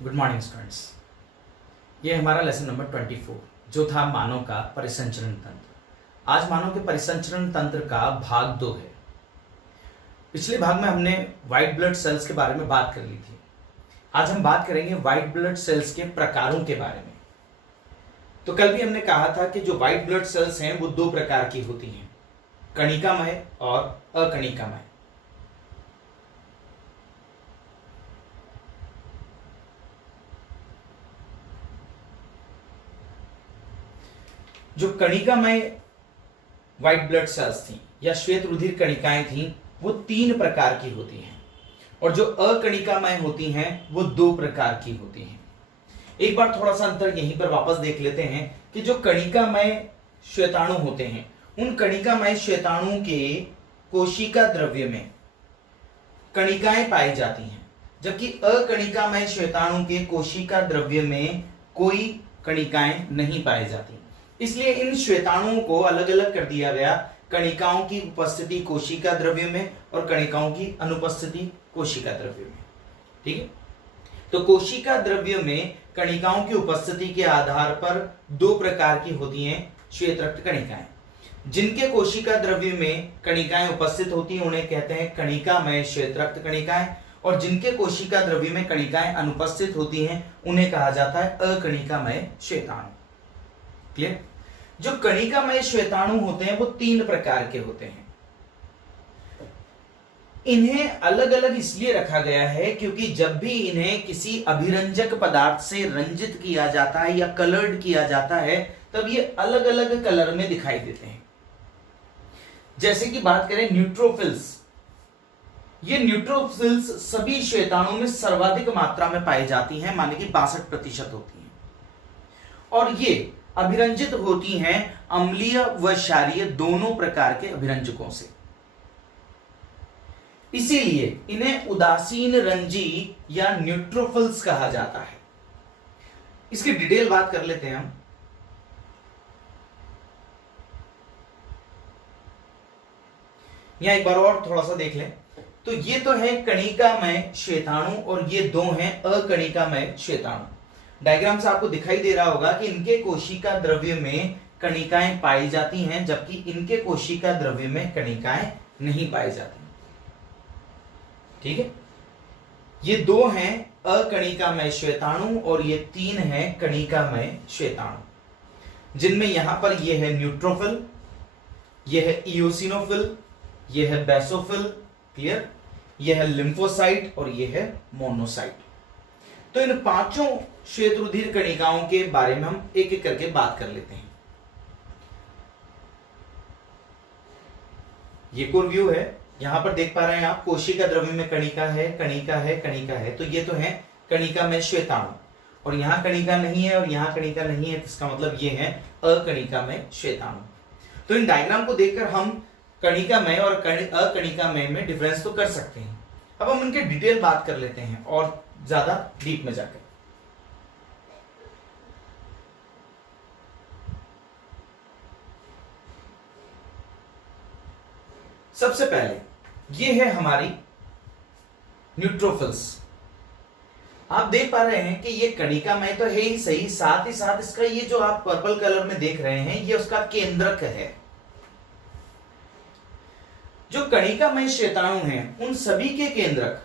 Good morning students. ये हमारा lesson number 24 जो था मानव का परिसंचरण तंत्र। आज मानव के परिसंचरण तंत्र का भाग 2 है। पिछले भाग में हमने व्हाइट ब्लड सेल्स के बारे में बात कर ली थी। आज हम बात करेंगे व्हाइट ब्लड सेल्स के प्रकारों के बारे में। तो कल भी हमने कहा था कि जो व्हाइट ब्लड सेल्स हैं वो 2 प्रकार की होती हैं, कणिकामय और अकणिकामय। जो कणिकामय व्हाइट ब्लड सेल्स थी या श्वेत रुधिर कणिकाएं थी वो 3 प्रकार की होती हैं और जो अकणिकामय होती हैं वो 2 प्रकार की होती हैं। एक बार थोड़ा सा अंतर यहीं पर वापस देख लेते हैं कि जो कणिकामय श्वेताणु होते हैं उन कणिकामय श्वेताणु के कोशिका द्रव्य में कणिकाएं पाई जाती हैं, जबकि अकणिकामय श्वेताणु के कोशिका द्रव्य में कोई कणिकाएं नहीं पाई जाती। इसलिए इन श्वेताणुओं को अलग अलग कर दिया गया, कणिकाओं की उपस्थिति कोशिका द्रव्य में और कणिकाओं की अनुपस्थिति कोशिका द्रव्य में। ठीक है, तो कोशिका द्रव्य में कणिकाओं की उपस्थिति के आधार पर 2 प्रकार की होती हैं श्वेत रक्त कणिकाएं। जिनके कोशिका द्रव्य में कणिकाएं उपस्थित होती हैं उन्हें कहते हैं कणिकामय श्वेत रक्त कणिकाएं, और जिनके कोशिका द्रव्य में कणिकाएं अनुपस्थित होती हैं उन्हें कहा जाता है अकणिकामय श्वेताणु। क्लियर? जो कणिकामय श्वेताणु होते हैं वो 3 प्रकार के होते हैं। इन्हें अलग अलग इसलिए रखा गया है क्योंकि जब भी इन्हें किसी अभिरंजक पदार्थ से रंजित किया जाता है या कलर्ड किया जाता है तब ये अलग अलग कलर में दिखाई देते हैं। जैसे कि बात करें न्यूट्रोफिल्स, ये न्यूट्रोफिल्स सभी श्वेताणु में सर्वाधिक मात्रा में पाई जाती हैं, माने कि 62% होती हैं, और ये अभिरंजित होती हैं अम्लीय व क्षारीय दोनों प्रकार के अभिरंजकों से। इसीलिए इन्हें उदासीन रंजी या न्यूट्रोफिल्स कहा जाता है। इसकी डिटेल बात कर लेते हैं हम। यहां एक बार और थोड़ा सा देख लें तो ये तो है कणिकामय श्वेताणु और ये 2 हैं अकणिकामय श्वेताणु। डायग्राम से आपको दिखाई दे रहा होगा कि इनके कोशिका द्रव्य में कणिकाएं पाई जाती हैं जबकि इनके कोशिका द्रव्य में कणिकाएं नहीं पाई जाती। ठीक है, ये 2 हैं अकणिकामय श्वेताणु और ये 3 हैं कणिकामय श्वेताणु, जिनमें यहां पर ये है न्यूट्रोफिल, ये है इओसिनोफिल, ये है बेसोफिल, क्लियर, ये है लिम्फोसाइट और ये है मोनोसाइट। तो इन 5 श्वेत रुधिर कणिकाओं के बारे में हम एक एक करके बात कर लेते हैं। ये कोर व्यू है, यहां पर देख पा रहे हैं आप कोशिका द्रव्य में कणिका है, कणिका है, कणिका है, तो ये तो है कणिका में श्वेताणु, और यहां कणिका नहीं है और यहां कणिका नहीं है, तो इसका मतलब ये है अकणिका में श्वेताणु। तो इन डायग्राम को देखकर हम कणिकामय और अकणिकामय में डिफरेंस तो कर सकते हैं। अब हम इनके डिटेल बात कर लेते हैं और ज्यादा डीप में जाकर। सबसे पहले ये है हमारी न्यूट्रोफिल्स। आप देख पा रहे हैं कि ये कणिकामय तो है ही सही, साथ ही साथ इसका ये जो आप पर्पल कलर में देख रहे हैं ये उसका केंद्रक है। जो कणिकामय श्वेताणु हैं उन सभी के केंद्रक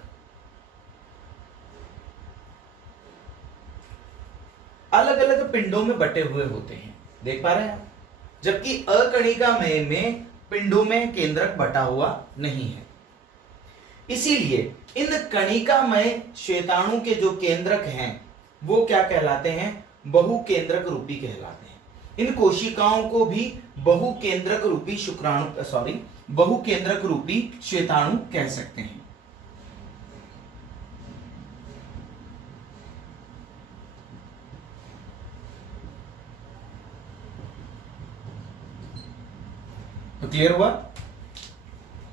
अलग अलग पिंडों में बटे हुए होते हैं, देख पा रहे हैं आप, जबकि अकणिकामय में पिंडों में केंद्रक बटा हुआ नहीं है। इसीलिए इन कणिकामय श्वेताणु के जो केंद्रक हैं वो क्या कहलाते हैं? बहुकेंद्रक रूपी कहलाते हैं। इन कोशिकाओं को भी बहुकेंद्रक रूपी बहुकेंद्रक रूपी श्वेताणु कह सकते हैं। तो क्लियर हुआ?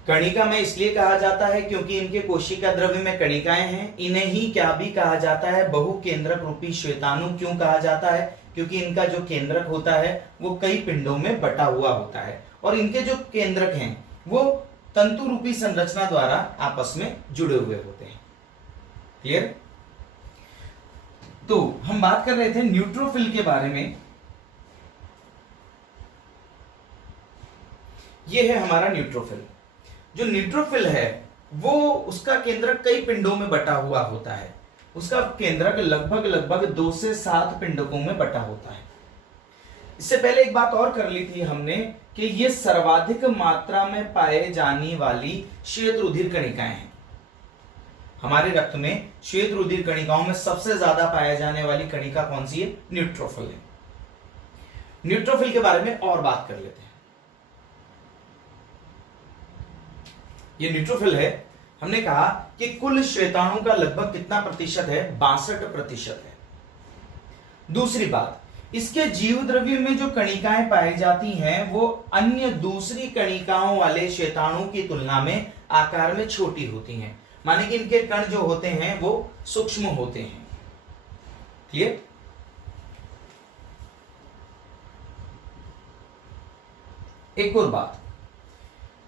कणिका में इसलिए कहा जाता है क्योंकि इनके कोशिका द्रव्य में कणिकाएं हैं। इन्हें ही क्या भी कहा जाता है? बहुकेंद्रक रूपी श्वेताणु। क्यों कहा जाता है? क्योंकि इनका जो केंद्रक होता है वो कई पिंडों में बटा हुआ होता है और इनके जो केंद्रक हैं वो तंतु रूपी संरचना द्वारा आपस में जुड़े हुए होते हैं। क्लियर? तो हम बात कर रहे थे न्यूट्रोफिल के बारे में। ये है हमारा न्यूट्रोफिल। जो न्यूट्रोफिल है वो उसका केंद्रक कई पिंडों में बटा हुआ होता है। उसका केंद्रक लगभग 2 से 7 पिंडकों में बटा होता है। इससे पहले एक बात और कर ली थी हमने कि ये सर्वाधिक मात्रा में पाए जाने वाली श्वेत रुधिर कणिकाएं हैं। हमारे रक्त में श्वेत रुधिर कणिकाओं में सबसे ज्यादा पाया जाने वाली कणिका कौन सी है? न्यूट्रोफिल है। न्यूट्रोफिल के बारे में और बात कर लेते हैं। ये न्यूट्रोफिल है, हमने कहा कि कुल श्वेताणु का लगभग कितना प्रतिशत है? 62% है। दूसरी बात, इसके जीव द्रव्य में जो कणिकाएं पाई जाती हैं वो अन्य दूसरी कणिकाओं वाले श्वेताणु की तुलना में आकार में छोटी होती हैं। माने कि इनके कण जो होते हैं वो सूक्ष्म होते हैं। क्लियर? एक और बात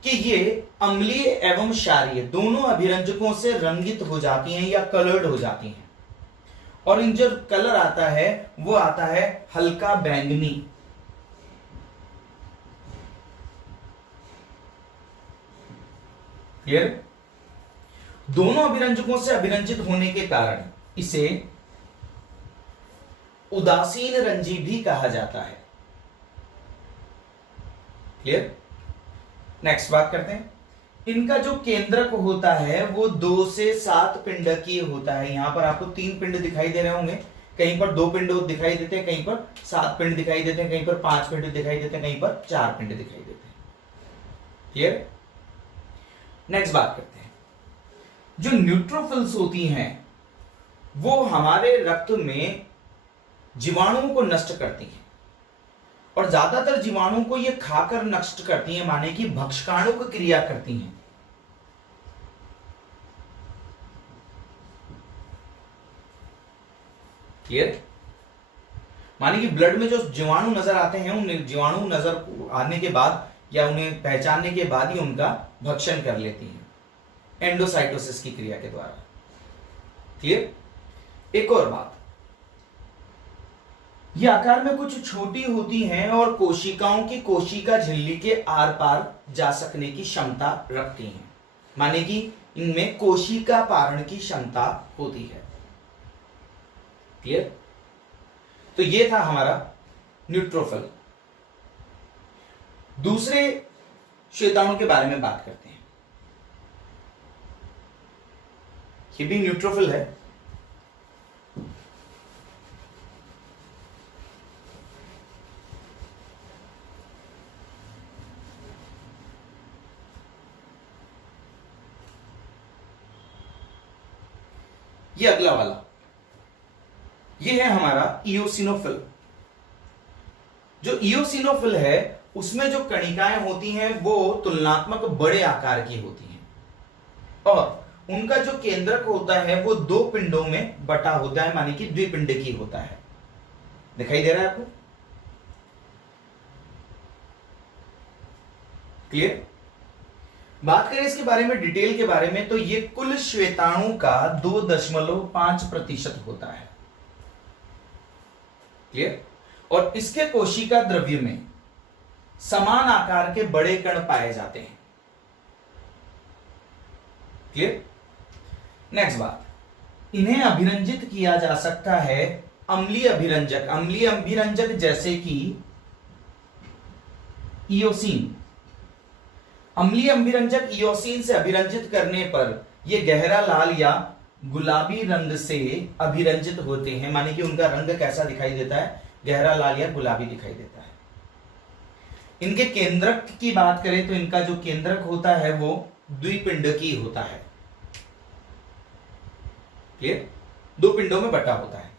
कि ये अम्लीय एवं क्षारीय दोनों अभिरंजकों से रंगित हो जाती हैं या कलर्ड हो जाती हैं, और इन जो कलर आता है वो आता है हल्का बैंगनी। क्लियर? दोनों अभिरंजकों से अभिरंजित होने के कारण इसे उदासीन रंजी भी कहा जाता है। क्लियर? नेक्स्ट बात करते हैं। इनका जो केंद्रक होता है वो 2 से 7 पिंडकीय होता है। यहां पर आपको 3 पिंड दिखाई दे रहे होंगे, कहीं पर 2 पिंड दिखाई देते हैं, कहीं पर 7 पिंड दिखाई देते हैं, कहीं पर 5 पिंड दिखाई देते हैं, कहीं पर 4 पिंड दिखाई देते हैं। क्लियर? नेक्स्ट बात करते हैं। जो न्यूट्रोफिल्स होती हैं वो हमारे रक्त में जीवाणुओं को नष्ट करती हैं, और ज्यादातर जीवाणु को ये खाकर नष्ट करती हैं, माने कि भक्षकाणुक क्रिया करती हैं। क्लियर? माने कि ब्लड में जो जीवाणु नजर आते हैं उन जीवाणु नजर आने के बाद या उन्हें पहचानने के बाद ही उनका भक्षण कर लेती हैं एंडोसाइटोसिस की क्रिया के द्वारा। क्लियर? एक और बात, ये आकार में कुछ छोटी होती हैं और कोशिकाओं की कोशिका झिल्ली के आर पार जा सकने की क्षमता रखती हैं, माने कि इनमें कोशिका पारण की क्षमता होती है। क्लियर? तो ये था हमारा न्यूट्रोफिल। दूसरे श्वेताणु के बारे में बात करते हैं। ये भी न्यूट्रोफिल है। ये अगला वाला, ये है हमारा इओसिनोफिल। जो इओसिनोफिल है उसमें जो कणिकाएं होती हैं वो तुलनात्मक बड़े आकार की होती हैं, और उनका जो केंद्रक होता है वो 2 पिंडों में बटा होता है, माने कि द्विपिंडकीय होता है। दिखाई दे रहा है आपको? क्लियर? बात करें इसके बारे में, डिटेल के बारे में, तो ये कुल श्वेताणु का 2.5% होता है। क्लियर? और इसके कोशिका द्रव्य में समान आकार के बड़े कण पाए जाते हैं। क्लियर? नेक्स्ट बात, इन्हें अभिरंजित किया जा सकता है अम्लीय अभिरंजक जैसे कि इयोसिन। अम्लीय अभिरंजक इयोसिन से अभिरंजित करने पर यह गहरा लाल या गुलाबी रंग से अभिरंजित होते हैं, माने कि उनका रंग कैसा दिखाई देता है? गहरा लाल या गुलाबी दिखाई देता है। इनके केंद्रक की बात करें तो इनका जो केंद्रक होता है वो द्विपिंडकीय होता है। क्लियर? 2 पिंडों में बटा होता है।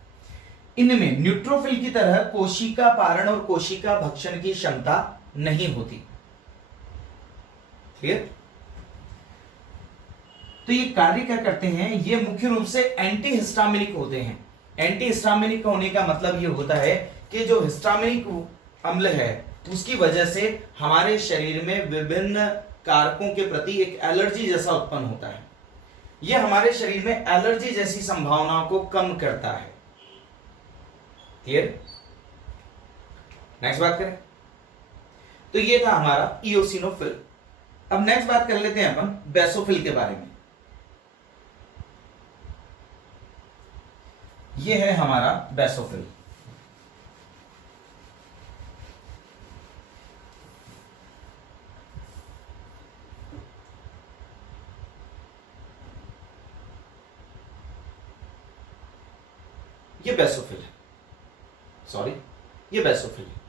इनमें न्यूट्रोफिल की तरह कोशिका पारण और कोशिका भक्षण की क्षमता नहीं होती। क्लियर? तो ये कार्य क्या करते हैं? ये मुख्य रूप से एंटी हिस्टामिनिक होते हैं। एंटी हिस्टामिनिक होने का मतलब ये होता है कि जो हिस्टामिनिक अम्ल है उसकी वजह से हमारे शरीर में विभिन्न कारकों के प्रति एक एलर्जी जैसा उत्पन्न होता है। यह हमारे शरीर में एलर्जी जैसी संभावनाओं को कम करता है। क्लियर? नेक्स्ट बात करें तो ये था हमारा इओसिनोफिल। अब नेक्स्ट बात कर लेते हैं अपन बेसोफिल के बारे में। ये है हमारा बेसोफिल। ये बेसोफिल है, सॉरी ये बेसोफिल है।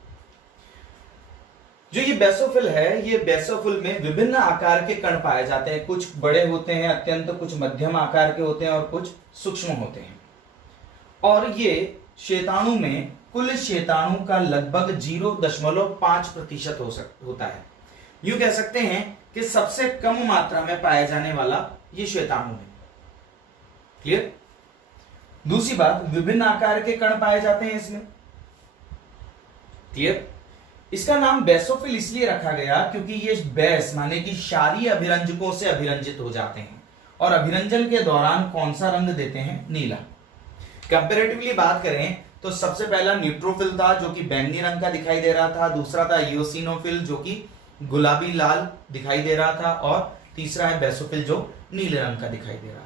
जो ये बेसोफिल है, ये बेसोफिल में विभिन्न आकार के कण पाए जाते हैं। कुछ बड़े होते हैं अत्यंत, कुछ मध्यम आकार के होते हैं और कुछ सूक्ष्म होते हैं। और ये श्वेताणु में कुल श्वेताणु का लगभग 0.5% होता है। यूं कह सकते हैं कि सबसे कम मात्रा में पाया जाने वाला ये श्वेताणु है। क्लियर? दूसरी बात, विभिन्न आकार के कण पाए जाते हैं इसमें। क्लियर? इसका नाम बेसोफिल इसलिए रखा गया क्योंकि ये बेस माने कि क्षारीय अभिरंजकों से अभिरंजित हो जाते हैं और अभिरंजन के दौरान कौन सा रंग देते हैं? नीला। कंपैरेटिवली बात करें तो सबसे पहला न्यूट्रोफिल था जो कि बैंगनी रंग का दिखाई दे रहा था, दूसरा था इओसिनोफिल जो कि गुलाबी लाल दिखाई दे रहा था, और तीसरा है बेसोफिल जो नीले रंग का दिखाई दे रहा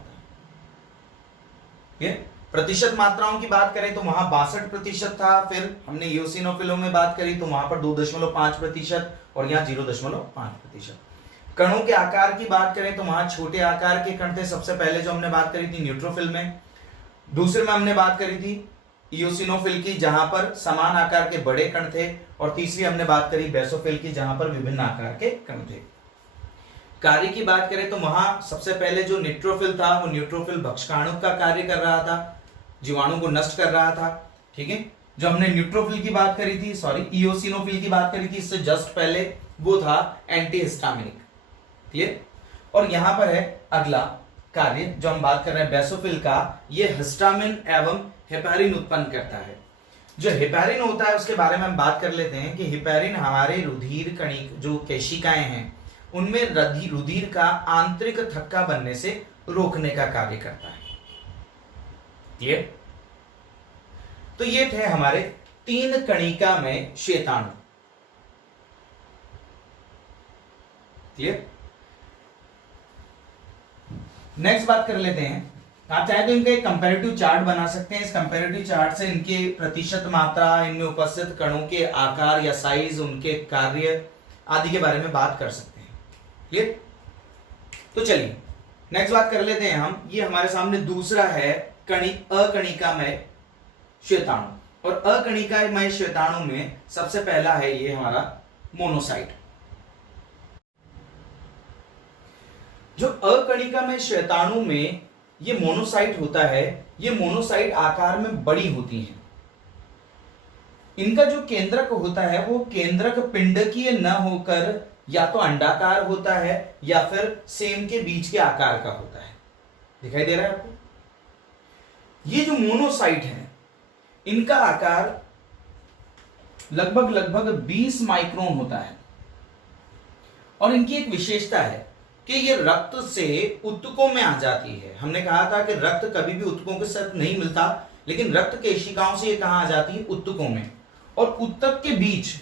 था। प्रतिशत मात्राओं की बात करें तो वहां 62% था, फिर हमने इओसिनोफिलों में बात करी तो वहां पर 2.5% और यहाँ 0.5%। कणों के आकार की बात करें तो वहां छोटे आकार के कण थे सबसे पहले जो हमने बात करी थी न्यूट्रोफिल में, दूसरे में हमने बात करी थी इओसिनोफिल की जहां पर समान आकार के बड़े कण थे, और तीसरी हमने बात करी बेसोफिल की जहां पर विभिन्न आकार के कण थे। कार्य की बात करें तो वहां सबसे पहले जो न्यूट्रोफिल था वो न्यूट्रोफिल भक्षकाणु का कार्य कर रहा था, जीवाणु को नष्ट कर रहा था। ठीक है, जो हमने न्यूट्रोफिल की बात करी थी, सॉरी इओसिनोफिल की बात करी थी इससे जस्ट पहले, वो था एंटीहिस्टामिनिक। क्लियर? और यहां पर है अगला कार्य जो हम बात कर रहे हैं बेसोफिल का, ये हिस्टामिन एवं हेपेरिन उत्पन्न करता है। जो हेपेरिन होता है उसके बारे में हम बात कर लेते हैं कि हेपेरिन हमारे रुधिर कणिक जो केशिकाएं हैं उनमें रुधिर का आंतरिक थक्का बनने से रोकने का कार्य करता है। क्लियर? तो ये थे हमारे 3 कणिका में श्वेताणु। क्लियर? नेक्स्ट बात कर लेते हैं, आप चाहे तो इनका एक कंपैरेटिव चार्ट बना सकते हैं। इस कंपैरेटिव चार्ट से इनके प्रतिशत मात्रा, इनमें उपस्थित कणों के आकार या साइज, उनके कार्य आदि के बारे में बात कर सकते हैं। क्लियर? तो चलिए नेक्स्ट बात कर लेते हैं हम। ये हमारे सामने दूसरा है अकणिकामय श्वेताणु, और अकणिकामय श्वेताणु में सबसे पहला है ये हमारा मोनोसाइट। जो अकणिकामय श्वेताणु में ये मोनोसाइट होता है, ये मोनोसाइट आकार में बड़ी होती हैं। इनका जो केंद्रक होता है वो केंद्रक पिंडकीय न होकर या तो अंडाकार होता है या फिर सेम के बीच के आकार का होता है। दिखाई दे रहा है आपको? ये जो मोनोसाइट है इनका आकार लगभग 20 माइक्रोन होता है, और इनकी एक विशेषता है कि ये रक्त से ऊतकों में आ जाती है। हमने कहा था कि रक्त कभी भी ऊतकों के साथ नहीं मिलता, लेकिन रक्त केशिकाओं से ये कहां आ जाती है? ऊतकों में। और ऊतक के बीच,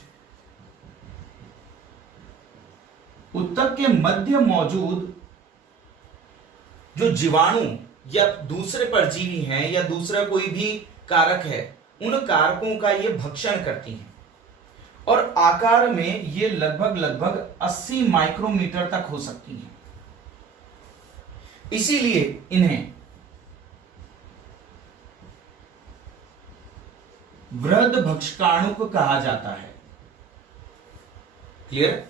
ऊतक के मध्य मौजूद जो जीवाणु या दूसरे परजीवी हैं या दूसरा कोई भी कारक है, उन कारकों का ये भक्षण करती हैं, और आकार में ये लगभग 80 माइक्रोमीटर तक हो सकती हैं। इसीलिए इन्हें वृहद भक्षकाणुक कहा जाता है। क्लियर?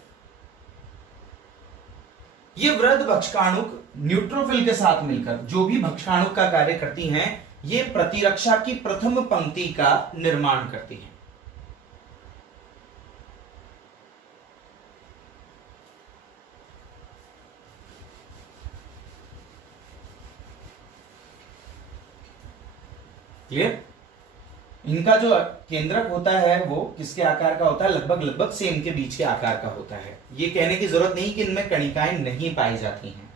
ये वृहद भक्षकाणुक न्यूट्रोफिल के साथ मिलकर जो भी भक्षकाणुक का कार्य करती हैं, ये प्रतिरक्षा की प्रथम पंक्ति का निर्माण करती हैं। क्लियर? इनका जो केंद्रक होता है वो किसके आकार का होता है? लगभग सेम के बीच के आकार का होता है। ये कहने की जरूरत नहीं कि इनमें कणिकाएं नहीं पाई जाती हैं।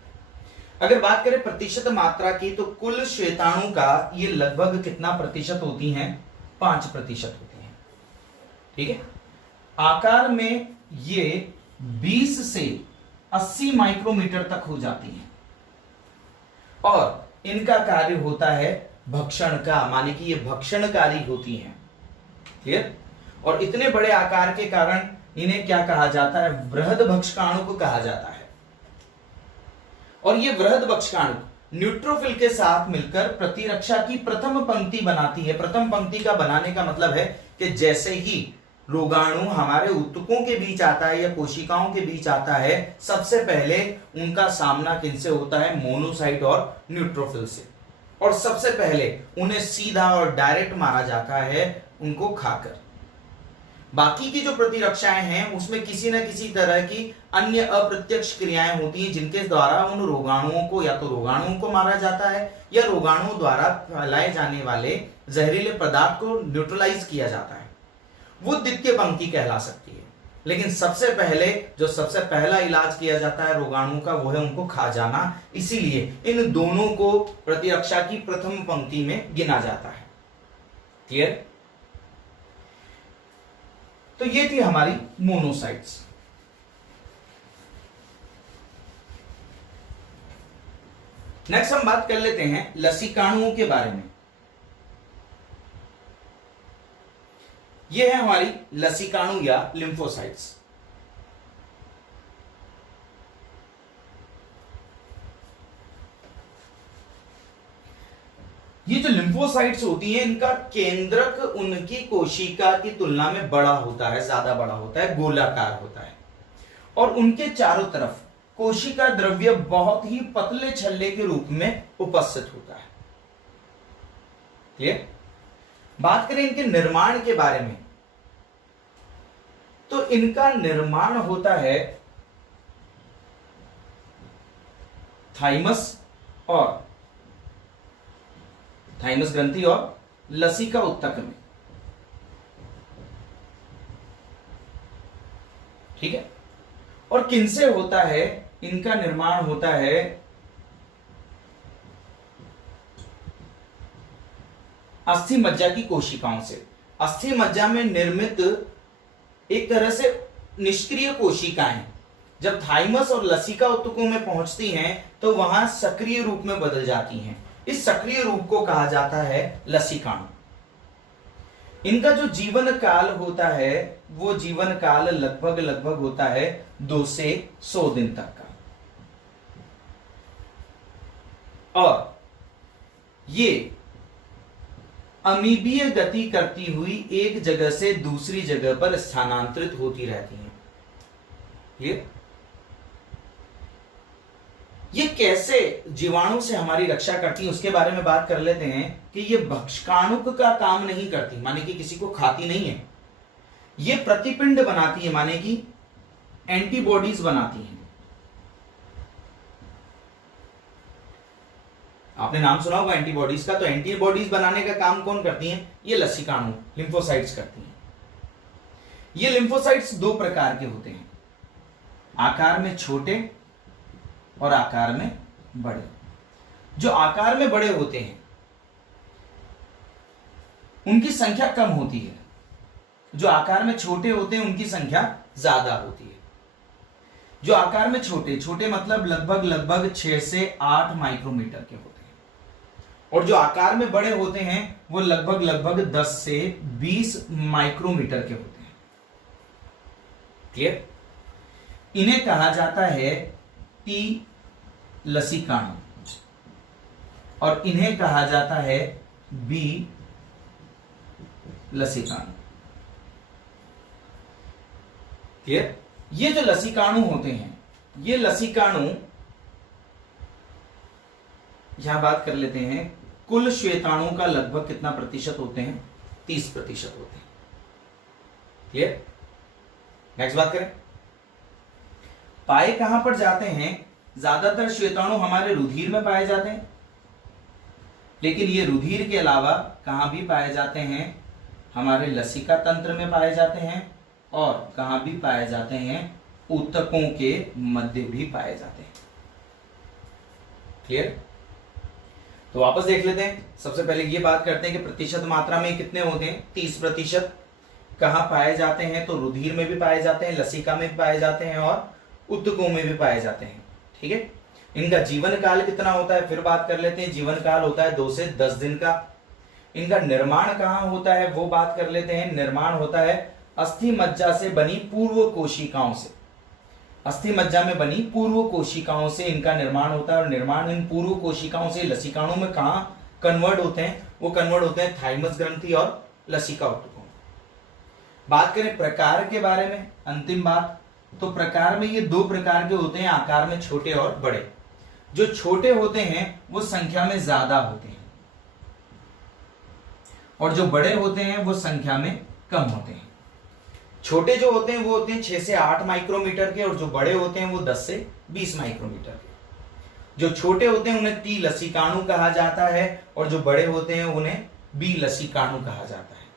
अगर बात करें प्रतिशत मात्रा की तो कुल श्वेताणु का ये लगभग कितना प्रतिशत होती हैं? 5% होती हैं। ठीक है, आकार में ये 20 से 80 माइक्रोमीटर तक हो जाती हैं और इनका कार्य होता है भक्षण का, माने कि ये भक्षणकारी होती हैं। क्लियर? और इतने बड़े आकार के कारण इन्हें क्या कहा जाता है? बृहदभक्षकाणु को कहा जाता है। और ये बृहदभक्षकाणु न्यूट्रोफिल के साथ मिलकर प्रतिरक्षा की प्रथम पंक्ति बनाती है। प्रथम पंक्ति का बनाने का मतलब है कि जैसे ही रोगाणु हमारे ऊतकों के बीच आता है या कोशिकाओं के बीच आता है, सबसे पहले उनका सामना किनसे होता है? मोनोसाइट और न्यूट्रोफिल से। और सबसे पहले उन्हें सीधा और डायरेक्ट मारा जाता है उनको खाकर। बाकी की जो प्रतिरक्षाएं हैं उसमें किसी न किसी तरह की अन्य अप्रत्यक्ष क्रियाएं होती हैं जिनके द्वारा उन रोगाणुओं को या तो रोगाणुओं को मारा जाता है या रोगाणुओं द्वारा फैलाए जाने वाले जहरीले पदार्थ को न्यूट्रलाइज किया जाता है। वो द्वितीय पंक्ति कहला सकती है। लेकिन सबसे पहला इलाज किया जाता है रोगाणुओं का, वो है उनको खा जाना। इसीलिए इन दोनों को प्रतिरक्षा की प्रथम पंक्ति में गिना जाता है। क्लियर? तो ये थी हमारी मोनोसाइट्स। नेक्स्ट हम बात कर लेते हैं लसिकाणुओं के बारे में। ये है हमारी लसिकाणु या लिम्फोसाइट्स। ये जो लिम्फोसाइट्स होती हैं इनका केंद्रक उनकी कोशिका की तुलना में बड़ा होता है, ज्यादा बड़ा होता है, गोलाकार होता है और उनके चारों तरफ कोशिका द्रव्य बहुत ही पतले छल्ले के रूप में उपस्थित होता है। क्लियर? बात करें इनके निर्माण के बारे में तो इनका निर्माण होता है थाइमस ग्रंथि और लसिका उत्तक में। ठीक है? और किनसे होता है? इनका निर्माण होता है अस्थि मज्जा की कोशिकाओं से। अस्थि मज्जा में निर्मित एक तरह से निष्क्रिय कोशिकाएं जब थाइमस और लसिका उत्तकों में पहुंचती हैं तो वहां सक्रिय रूप में बदल जाती हैं। इस सक्रिय रूप को कहा जाता है लसिकाणु। इनका जो जीवन काल होता है वो जीवन काल लगभग होता है 2 से 100 दिन तक का। और ये अमीबीय गति करती हुई एक जगह से दूसरी जगह पर स्थानांतरित होती रहती हैं। ये कैसे जीवाणु से हमारी रक्षा करती हैं उसके बारे में बात कर लेते हैं कि ये भक्षकाणु का काम नहीं करती, माने कि किसी को खाती नहीं है। ये प्रतिपिंड बनाती है, माने कि एंटीबॉडीज बनाती हैं। आपने नाम सुना होगा एंटीबॉडीज का, तो एंटीबॉडीज बनाने का काम कौन करती हैं? ये लसिकाणु, लिम्फोसाइट्स करती हैं। ये लिम्फोसाइट्स 2 प्रकार के होते हैं, आकार में छोटे और आकार में बड़े। जो आकार में बड़े होते हैं उनकी संख्या कम होती है, जो आकार में छोटे होते हैं उनकी संख्या ज्यादा होती है। जो आकार में छोटे मतलब लगभग 6 से 8 माइक्रोमीटर के होते हैं और जो आकार में बड़े होते हैं वो लगभग 10 से 20 माइक्रोमीटर के होते हैं। क्लियर? इन्हें कहा जाता है टी लसिकाणु और इन्हें कहा जाता है बी लसिकाणु। क्लियर? ये जो लसिकाणु होते हैं, ये लसिकाणु यहां बात कर लेते हैं, कुल श्वेताणु का लगभग कितना प्रतिशत होते हैं? 30% होते हैं। क्लियर? नेक्स्ट बात करें, पाए कहां पर जाते हैं? ज्यादातर श्वेताणु हमारे रुधिर में पाए जाते हैं, लेकिन ये रुधिर के अलावा कहां भी पाए जाते हैं? हमारे लसिका तंत्र में पाए जाते हैं और कहां भी पाए जाते हैं? ऊतकों के मध्य भी पाए जाते हैं। क्लियर? तो वापस देख लेते हैं। सबसे पहले ये बात करते हैं कि प्रतिशत मात्रा में कितने होते हैं, 30%। कहाँ पाए जाते हैं, तो रुधिर में भी पाए जाते हैं, लसिका में भी पाए जाते हैं और ऊतकों में भी पाए जाते हैं। ठीक है, इनका जीवन काल कितना होता है, फिर बात कर लेते हैं। जीवन काल होता है 2 से 10 दिन का। इनका निर्माण कहाँ होता है वो बात कर लेते हैं। निर्माण होता है अस्थि मज्जा से बनी पूर्व कोशिकाओं से। अस्थि मज्जा में बनी पूर्व कोशिकाओं से इनका निर्माण होता है, और निर्माण इन पूर्व कोशिकाओं से लसिकाणु में कहाँ कन्वर्ट होते हैं, वो कन्वर्ट होते हैं थाइमस ग्रंथि और लसिका ऊतकों में। बात करें प्रकार के बारे में, अंतिम बात, तो प्रकार में ये 2 प्रकार के होते हैं, आकार में छोटे और बड़े। जो छोटे होते हैं वो संख्या में ज्यादा होते हैं, और जो बड़े होते हैं वो संख्या में कम होते हैं। छोटे जो होते हैं वो होते हैं 6 से 8 माइक्रोमीटर के, और जो बड़े होते हैं वो 10 से 20 माइक्रोमीटर के। जो छोटे होते हैं उन्हें टी लसिकाणु कहा जाता है, और जो बड़े होते हैं उन्हें बी लसिकाणु कहा जाता है।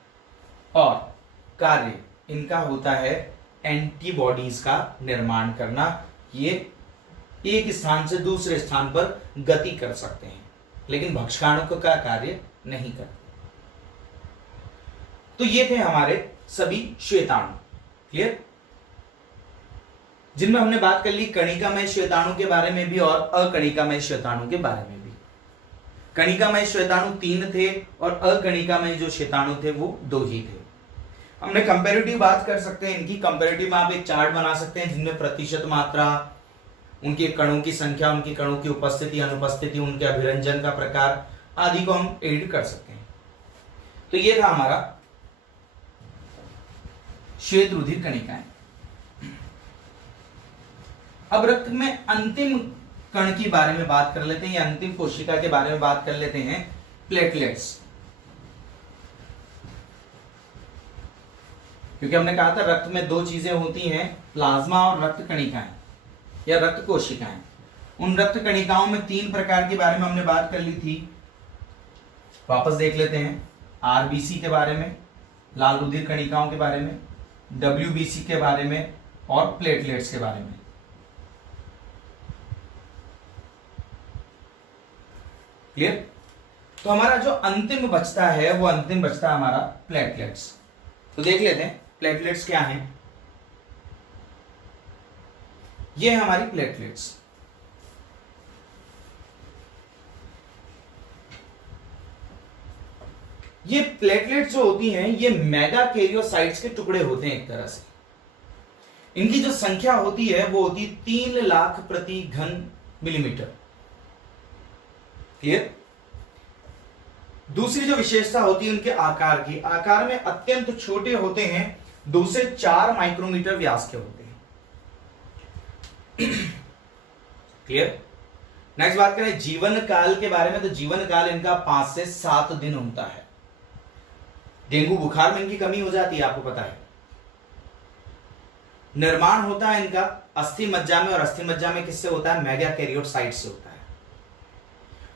और कार्य इनका होता है एंटीबॉडीज का निर्माण करना। ये एक स्थान से दूसरे स्थान पर गति कर सकते हैं, लेकिन भक्षकाणु का कार्य नहीं करते। तो ये थे हमारे सभी श्वेताणु। क्लियर, जिनमें हमने बात कर ली कणिकामय श्वेताणु के बारे में भी और अकणिकामय श्वेताणु के बारे में भी। कणिकामय श्वेताणु 3 थे और अकणिकामय जो श्वेताणु थे वो 2 ही थे। हमने कंपैरेटिव बात कर सकते हैं इनकी। कंपैरेटिव में आप एक चार्ट बना सकते हैं जिनमें प्रतिशत मात्रा, उनके कणों की संख्या, उनके कणों की उपस्थिति अनुपस्थिति, उनके अभिरंजन का प्रकार आदि को हम एड कर सकते हैं। तो ये था हमारा श्वेत रुधिर कणिकाएं। अब रक्त में अंतिम कण के बारे में बात कर लेते हैं, या अंतिम कोशिका के बारे में बात कर लेते हैं, प्लेटलेट्स। क्योंकि हमने कहा था रक्त में 2 चीजें होती हैं, प्लाज्मा और रक्त कणिकाएं या रक्त कोशिकाएं। उन रक्त कणिकाओं में 3 प्रकार के बारे में हमने बात कर ली थी। वापस देख लेते हैं, आरबीसी के बारे में, लाल रुधिर कणिकाओं के बारे में, डब्ल्यूबीसी के बारे में और प्लेटलेट्स के बारे में। क्लियर, तो हमारा जो अंतिम बचता है वो अंतिम बचता है हमारा प्लेटलेट्स। तो देख लेते हैं प्लेटलेट्स क्या हैं। ये है हमारी प्लेटलेट्स। ये प्लेटलेट्स जो होती हैं ये मेगा कैरियोसाइट्स के टुकड़े होते हैं एक तरह से। इनकी जो संख्या होती है वो होती है 3 लाख प्रति घन मिलीमीटर। क्लियर, दूसरी जो विशेषता होती है उनके आकार की, आकार में अत्यंत छोटे होते हैं, 2 से 4 माइक्रोमीटर व्यास के होते हैं। क्लियर, नेक्स्ट बात करें जीवन काल के बारे में, तो जीवन काल इनका 5 से 7 दिन होता है। डेंगू बुखार में इनकी कमी हो जाती है, आपको पता है। निर्माण होता है इनका अस्थि मज्जा में, और अस्थि मज्जा में किससे होता है, मेगा कैरियोसाइट से होता है।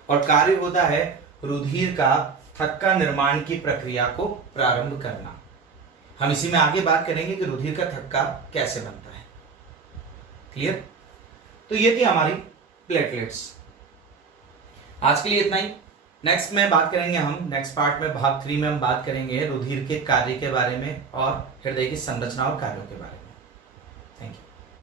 और कार्य होता है रुधिर का थक्का निर्माण की प्रक्रिया को प्रारंभ करना। हम इसी में आगे बात करेंगे कि रुधिर का थक्का कैसे बनता है। क्लियर, तो ये थी हमारी प्लेटलेट्स। आज के लिए इतना ही। नेक्स्ट में बात करेंगे हम, नेक्स्ट पार्ट में भाग 3 में हम बात करेंगे रुधिर के कार्य के बारे में और हृदय की संरचना और कार्यों के बारे में।